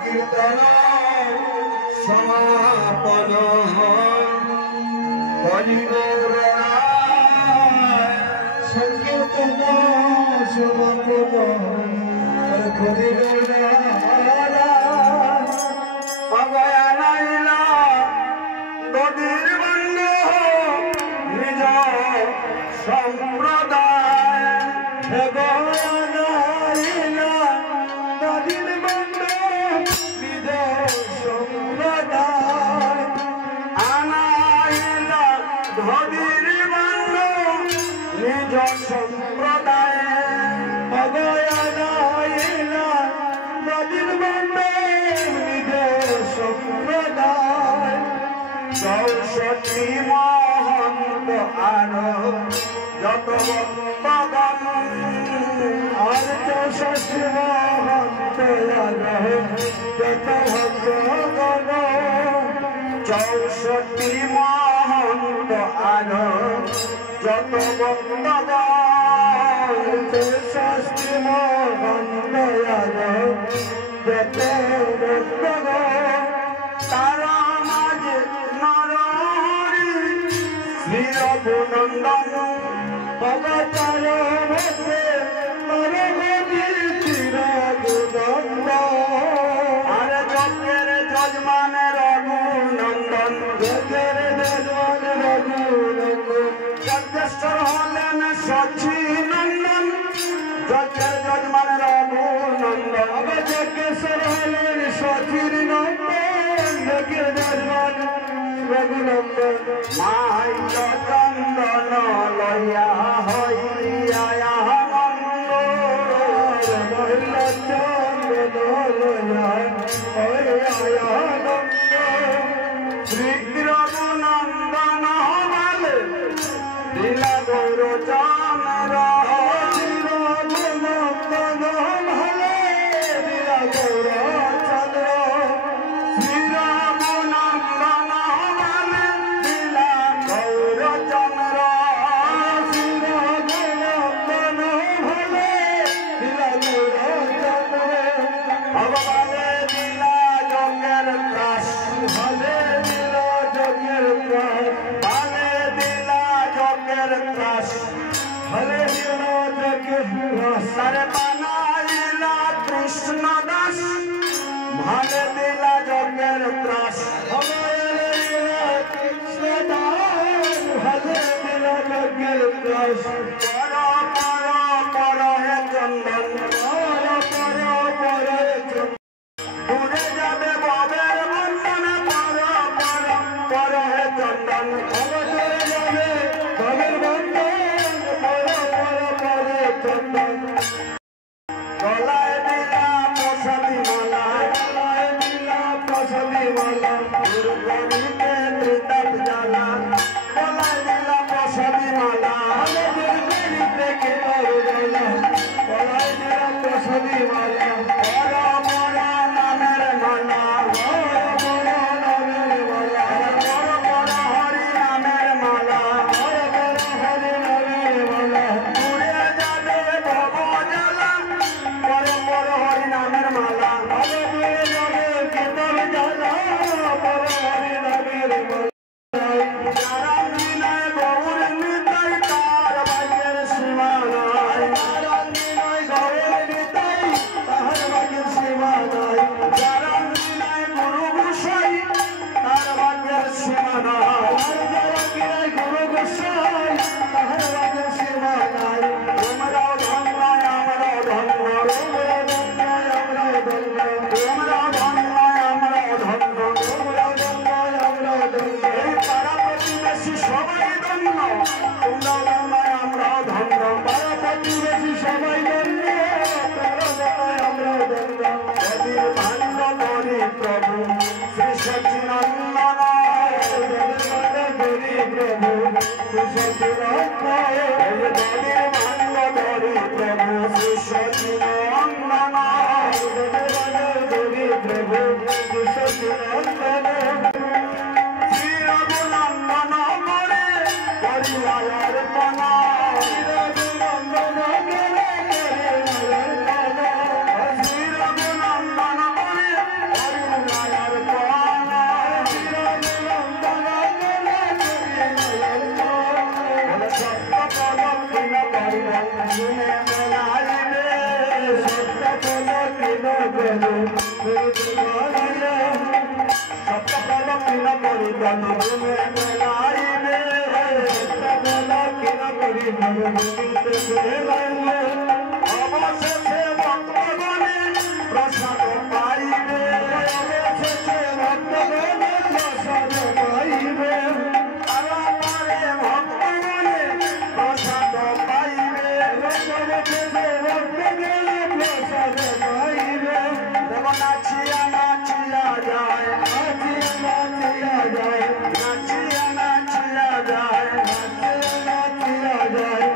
কীর্তন সমাপন সংকীর্তন সমাপন নদীর বন্ধ নিজ সম্প্রদায় নদীর বন্ধ নিজ সম্প্রদায় আনাইল নদীর বন্ধ নিজ সম্প্রদায় নদীর বন্ধ নিজ সম্প্রদায় চৌষট্টি মহন্ত আর যত ভক্তগণ আর চৌষট্টি মহন্ত যত ভক্তগণ চৌষট্টি মহন্ত আর যত ভক্তগণ চৌষট্টি মহন্ত আর যত ভক্তগণ তারা মাঝে নরহরি শ্রী রঘুনন্দন অবতার মধ্যে নরহরি শ্রী রঘুনন্দন আর যজ্ঞের যজমান রঘুনন্দন যজ্ঞের যজমান রঘুনন্দন যজ্ঞেশ্বর হলেন সচি নন্দন যজ্ঞের যজমান রঘুনন্দন যজ্ঞেশ্বর হলেন সচির নন্দন যজ্ঞের যজমান রঘুনন্দন মাইল চন্দন লইয়া হইয়া আনন্দ মাইল চন্দন লইয়া হইয়া আনন্দ শ্রী রঘুনন্দন বলে লীলা গৌর চন্দ্র শ্রী রঘুনন্দন বলে লীলা গৌর চন্দ্র শ্রী রঘুনন্দন বলে লীলা গৌর চন্দ্র শ্রী রঘুনন্দন বলে লীলা গৌর চন্দ্র ভগবানে লীলা যজ্ঞের ত্রাস হলে লীলা যজ্ঞের ত্রাস হলে লীলা যজ্ঞের ত্রাস হলে লীলা যজ্ঞের ত্রাস সারে বানাইলা কৃষ্ণ দাস ভালে লীলা যজ্ঞের ত্রাস হলে লীলা কৃষ্ণ দাস ভালে লীলা যজ্ঞের ত্রাস পর হে চন্দন পর হে চন্দন দূরে যাবে বাবের বন্ধনে পর হে চন্দন দূরে যাবে বাবের বন্ধন পর হে চন্দন গলায় দিলা প্রসাদী মালা গলায় দিলা প্রসাদী মালা দুর্গণীতে ত্রিতাপ জ্বালা গলায় দিলা প্রসাদী মালা দুর্গণীতে কে জ্বালা গলায় দিলা প্রসাদী মালা নামের মালা নামের মালা হরি নামের মালা হরি নামের মালা দূরে যাবে ভব জ্বালা পর হরি নামের মালা দূরে যাবে কেতন জ্বালা পর হরি নামের মালা যারা বিনয় গৌর নিতাই তার ভাগ্যের সীমা নাই যারা বিনয় গৌর নিতাই তাহার ভাগ্যের সীমা নাই যারা বিনয় গুরু গোসাই তার ভাগ্যের সীমা নাই যারা বিনয় গুরু গোসাই তাহার ভাগ্যের সীমা নাই তোমরাও ধন্য আমরাও ধন্য তোমরাও ধন্য আমরাও ধন্য তোমরাও ধন্য আমরাও ধন্য তোমরাও ধন্য আমরাও ধন্য এই পাড়া প্রতিবেশী সবাই ধন্য তোমরাও ধন্য আমরাও ধন্য পাড়া প্রতিবেশী সবাই ধন্য তোমরাও ধন্য আমরাও ধন্য নদীর ভাণ্ড ধরি প্রভু শ্রী সচিনন্দন ধরি প্রভু শ্রী সচিনন্দন নদীর ভাণ্ড ধরি প্রভু শ্রী সচিনন্দন ধরি প্রভু শ্রী সচিনন্দন শ্রী রঘুনন্দন করে করিলায়ার পনা শ্রী রঘুনন্দন করে করিলায়ার পনা শ্রী রঘুনন্দন করে অবশেষে ভক্তগণে প্রসাদ পাইবে অবশেষে ভক্তগণে প্রসাদ পাইবে আরামে ভক্তগণে প্রসাদ পাইবে অবশেষে ভক্তগণে প্রসাদ পাইবে দেব নাচিয়া নাচিয়া যায় নাচিয়া নাচিয়া যায় নাচিয়া নাচিয়া যায় নাচিয়া নাচিয়া যায়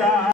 Hola.